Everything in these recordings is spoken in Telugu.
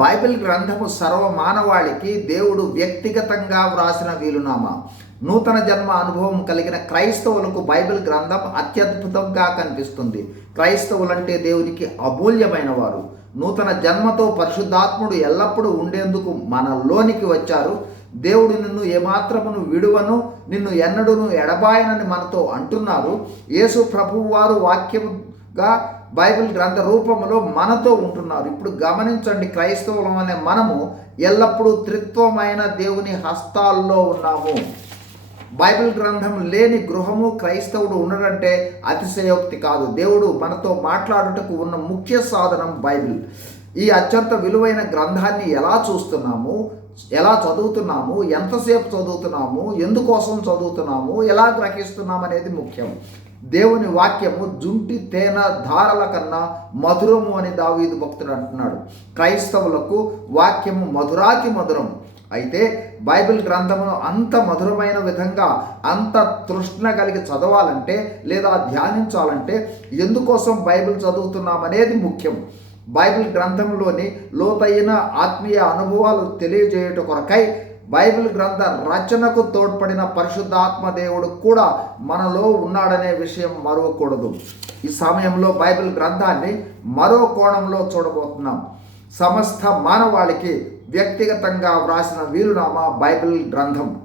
బైబిల్ గ్రంథము సర్వమానవాళికి దేవుడు వ్యక్తిగతంగా వ్రాసిన వీలునామా. నూతన జన్మ అనుభవం కలిగిన క్రైస్తవులకు బైబిల్ గ్రంథం అత్యద్భుతంగా కనిపిస్తుంది. క్రైస్తవులంటే దేవునికి అమూల్యమైన వారు నూతన జన్మతో పరిశుద్ధాత్ముడు ఎల్లప్పుడూ ఉండేందుకు మనలోనికి వచ్చారు. దేవుడు నిన్ను ఏమాత్రమును విడువను నిన్ను ఎన్నడూను ఎడబాయనని మనతో అంటున్నారు. యేసు ప్రభువు వారు వాక్యముగా బైబిల్ గ్రంథ రూపంలో మనతో ఉంటున్నారు. ఇప్పుడు గమనించండి క్రైస్తవులం అనే మనము ఎల్లప్పుడూ త్రిత్వమైన దేవుని హస్తాల్లో ఉన్నాము. బైబిల్ గ్రంథం లేని గృహము క్రైస్తవుడు ఉండడంటే అతిశయోక్తి కాదు. దేవుడు మనతో మాట్లాడుటకు ఉన్న ముఖ్య సాధనం బైబిల్. ఈ అత్యంత విలువైన గ్రంథాన్ని ఎలా చూస్తున్నాము? ఎలా చదువుతున్నాము? ఎంతసేపు చదువుతున్నాము? ఎందుకోసం చదువుతున్నాము? ఎలా గ్రహిస్తున్నాము అనేది ముఖ్యం. దేవుని వాక్యము జుంటి తేన ధారల కన్నా మధురము అని దావీదు భక్తుడు అంటున్నాడు. క్రైస్తవులకు వాక్యము మధురాతి మధురం. అయితే బైబిల్ గ్రంథమును అంత మధురమైన విధంగా అంత తృష్ణ కలిగి చదవాలంటే లేదా ధ్యానించాలంటే ఎందుకోసం బైబిల్ చదువుతున్నామనేది ముఖ్యం. బైబిల్ గ్రంథంలోని లోతైన ఆత్మీయ అనుభవాలు తెలియజేయుట కొరకై బైబిల్ గ్రంథ రచనకు తోడ్పడిన పరిశుద్ధాత్మ దేవుడు కూడా మనలో ఉన్నాడనే విషయం మరవకూడదు. ఈ సమయంలో బైబిల్ గ్రంథాన్ని మరో కోణంలో చూడబోతున్నాం. సమస్త మానవాళికి వ్యక్తిగతంగా వ్రాసిన వీలునామా బైబిల్ గ్రంథం.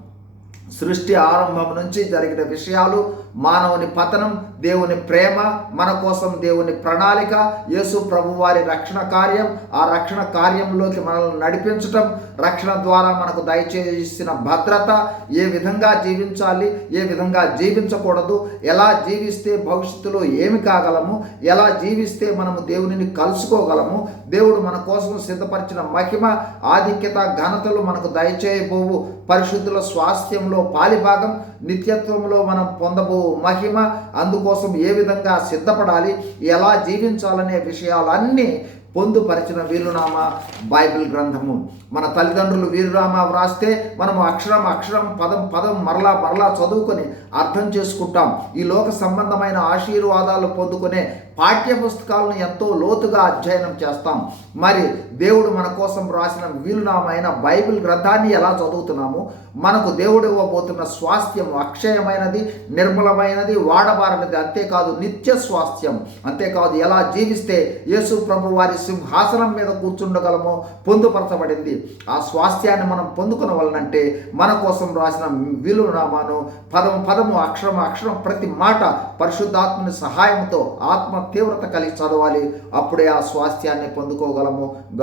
సృష్టి ఆరంభం నుంచి జరిగిన విషయాలు మానవుని పతనం దేవుని ప్రేమ మన కోసం దేవుని ప్రణాళిక యేసు ప్రభు వారి రక్షణ కార్యం ఆ రక్షణ కార్యంలోకి మనల్ని నడిపించటం రక్షణ ద్వారా మనకు దయచేసిన భద్రత ఏ విధంగా జీవించాలి ఏ విధంగా జీవించకూడదు ఎలా జీవిస్తే భవిష్యత్తులో ఏమి కాగలము ఎలా జీవిస్తే మనము దేవునిని కలుసుకోగలము దేవుడు మన కోసం సిద్ధపరిచిన మహిమ ఆధిక్యత ఘనతలు మనకు దయచేయబోవు. పరిశుద్ధుల స్వాస్థ్యంలో పాలిభాగం నిత్యత్వంలో మనం పొందబో మహిమ కోసం ఏ విధంగా సిద్ధపడాలి ఎలా జీవించాలనే విషయాలన్నీ పొందుపరిచిన వీరునామ బైబిల్ గ్రంథము. మన తల్లిదండ్రులు వీరునామ వ్రాస్తే మనము అక్షరం అక్షరం పదం పదం మరలా మరలా చదువుకొని అర్థం చేసుకుంటాం. ఈ లోక సంబంధమైన ఆశీర్వాదాలు పొందుకునే పాఠ్య పుస్తకాలను ఎంతో లోతుగా అధ్యయనం చేస్తాం. మరి దేవుడు మన కోసం రాసిన వీలునామైన బైబిల్ గ్రంథాన్ని ఎలా చదువుతున్నాము? మనకు దేవుడు ఇవ్వబోతున్న స్వాస్థ్యం అక్షయమైనది నిర్మలమైనది వాడబారనిది అంతేకాదు నిత్య స్వాస్థ్యం. అంతేకాదు ఎలా జీవిస్తే యేసు ప్రభు వారి సింహాసనం మీద కూర్చుండగలమో పొందుపరచబడింది. ఆ స్వాస్థ్యాన్ని మనం పొందుకున్న వలనంటే మన కోసం రాసిన విలువనామాను పదం పదము అక్షరం అక్షరం ప్రతి మాట పరిశుద్ధాత్మని సహాయంతో ఆత్మ తీవ్రత కలిగి చదవాలి. అప్పుడే ఆ స్వాస్థ్యాన్ని పొందుకోగలము.